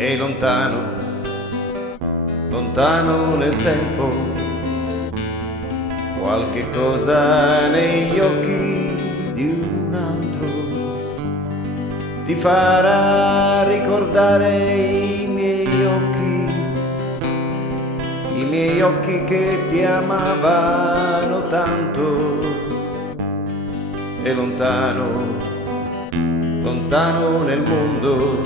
e lontano, lontano nel tempo, qualche cosa negli occhi di un altro ti farà ricordare i miei occhi che ti amavano tanto, e lontano, lontano nel mondo,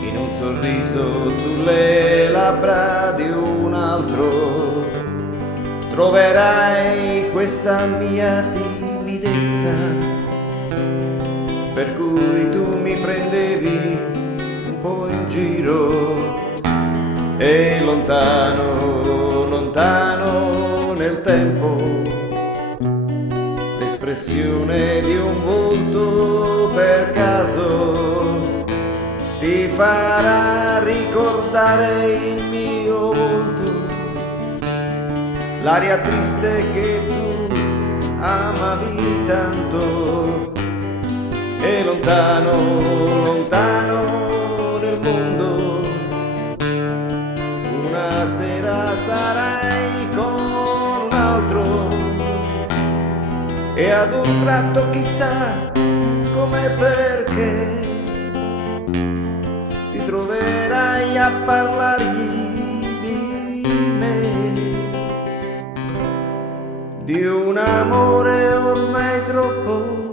in un sorriso sulle labbra di un altro, troverai questa mia timidezza, per cui tu mi prendevi un po' in giro. E lontano, lontano nel tempo, l'espressione di un volto per caso ti farà ricordare il mio volto, l'aria triste che tu amavi tanto. E lontano, lontano nel mondo, una sera sarai con un altro, e ad un tratto chissà come, perché ti troverai a parlargli di me, di un amore ormai troppo